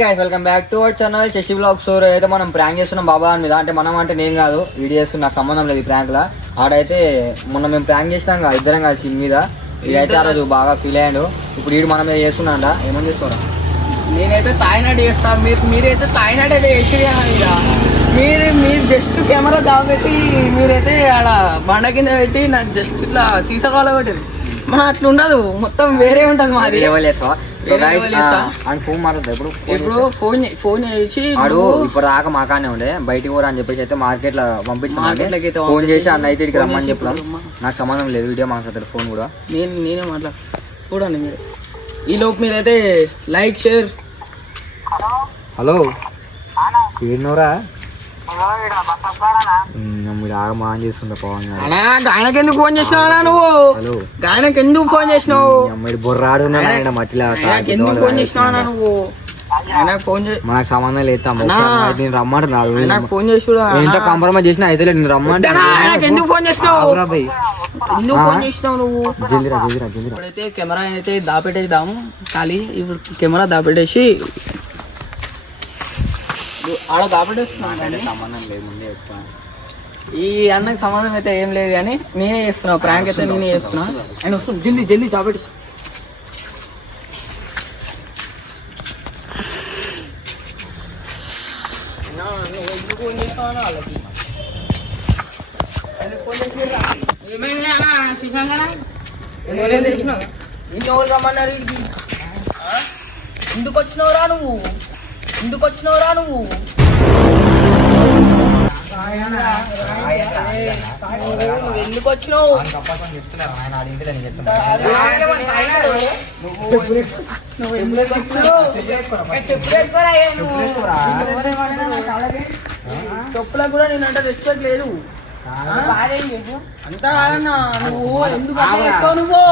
Guys welcome back to our channel Shashi blog. So అయితే మనం prank చేస్తున్నాం బాబా మీద. అంటే మనం అంటే నేను కాదు, వీడియో చేస్తున్న నాకు సంబంధం లేదు ఈ ప్రాంక్ లా. ఆడైతే మొన్న మేము ప్రాంక్ చేసినాం ఇద్దరం కలిసి సిమ్ మీద. ఇదైతే ఆ రోజు బాగా ఫీల్ అయ్యాడు. ఇప్పుడు వీడు మన మీద చేస్తున్నా ఏమని చేస్తారా? నేనైతే తాయినాడు చేస్తాను, మీరైతే తాయినాడు చేసి మీరు జస్ట్ కెమెరా దాపెట్టి మీరైతే ఆడ బండ కింద పెట్టి నాకు జస్ట్ ఇట్లా సీసా కాల కొట్టారు. మన అట్లా ఉండదు, మొత్తం వేరే ఉంటుంది మాది. ఇప్పుడు ఫోన్ చేసి ఆడు ఇప్పుడు దాకా మాకానే ఉండే బయటికి పోరా అని చెప్పేసి అయితే మార్కెట్ లో పంపించాను. ఫోన్ చేసి అన్న అయితే ఇక్కడికి రమ్మని చెప్పాం. నాకు సంబంధం లేదు, వీడియో మాట్లాడతారు ఫోన్ కూడా. నేనే మాట్లాడు చూడండి మీరు. ఈ లోపు మీరైతే లైక్ షేర్. హలో ఏడునోరా మీరు ఆగ మాన్ చేస్తుందా పవన్ గారు? ఆయనకి ఎందుకు ఫోన్ చేసినావు నువ్వు? హలో ఆయనకి ఎందుకు ఫోన్ చేసినావు? మీరు బొర్రాడు మట్టిలా ఎందుకు ఫోన్ చేసినావు నువ్వు? మనకు సంబంధం లేదు, రమ్మంటున్నాడు. ఫోన్ చేసి ఎంత కాంప్రమైజ్ చేసినా అయితే నేను రమ్మంటే ఎందుకు ఫోన్ చేసినావు? ఎందుకు ఫోన్ చేసినావు నువ్వు? ఇప్పుడైతే కెమెరా అయితే దాపెట్టేద్దాము ఖాళీ. ఇప్పుడు కెమెరా దాపెట్టేసి ఆడ దాపెట్టేస్తున్నాను. సంబంధం లేదు ముందే చెప్తాను. ఈ అన్నకి సంబంధం అయితే ఏం లేదు కానీ నేనే చేస్తున్నా ప్రాంక్ అయితే నేనే చేస్తున్నా. ఆయన వస్తుంది, జల్దీ జల్దీ దాపెట్టి. ఇంకెవరు రమ్మన్నారు? ఎందుకు వచ్చినవురా నువ్వు? ఎందుకు వచ్చినవురా నువ్వు? ఎందుకు వచ్చినావు? చెప్పులకు కూడా నేనంటే రెస్పెక్ట్ లేదు. అంతా కాదన్నా, నువ్వు ఎందుకు వేస్తావు? నువ్వు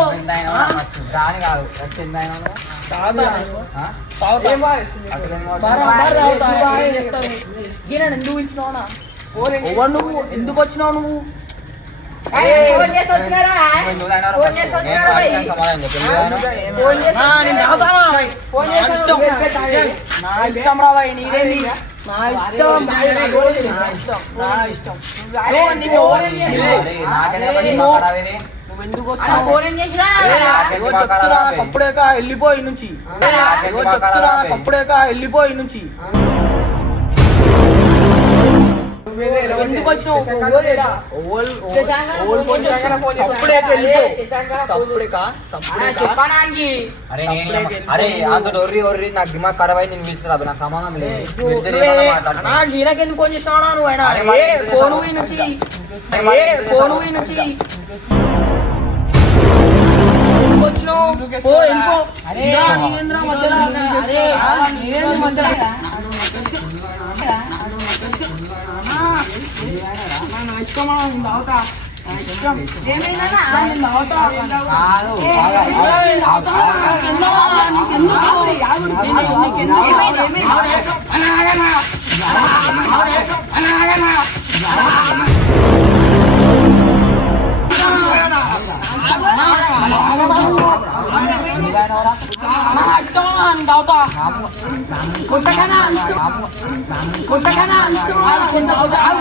ఎందుకు ఇచ్చినావునా? ఎవరు నువ్వు? ఎందుకు వచ్చినావు నువ్వు? నా ఇష్టం రావాయి, నీదేంది? నా ఇష్టం, నా ఇష్టం. నువ్వెందుకు చెప్తున్నా కప్పుడేక వెళ్ళిపోయి నుంచి, చెప్తున్నా కప్పుడేక వెళ్ళిపోయి నుంచి. ఎందుకు వచ్చినావు? నాకు దిమాగ్ ఖరాబ్ అయి నేను పిలుస్తుంది నాకు సంబంధం లేదు. ఈయనకెందుకు ఫోన్ చేసినావా నువ్వు? ఆయన ఫోన్ నుంచి ఎందుకు వచ్చినావు? ఇష్టమా తాగుతా?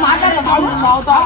మాట్లాడతా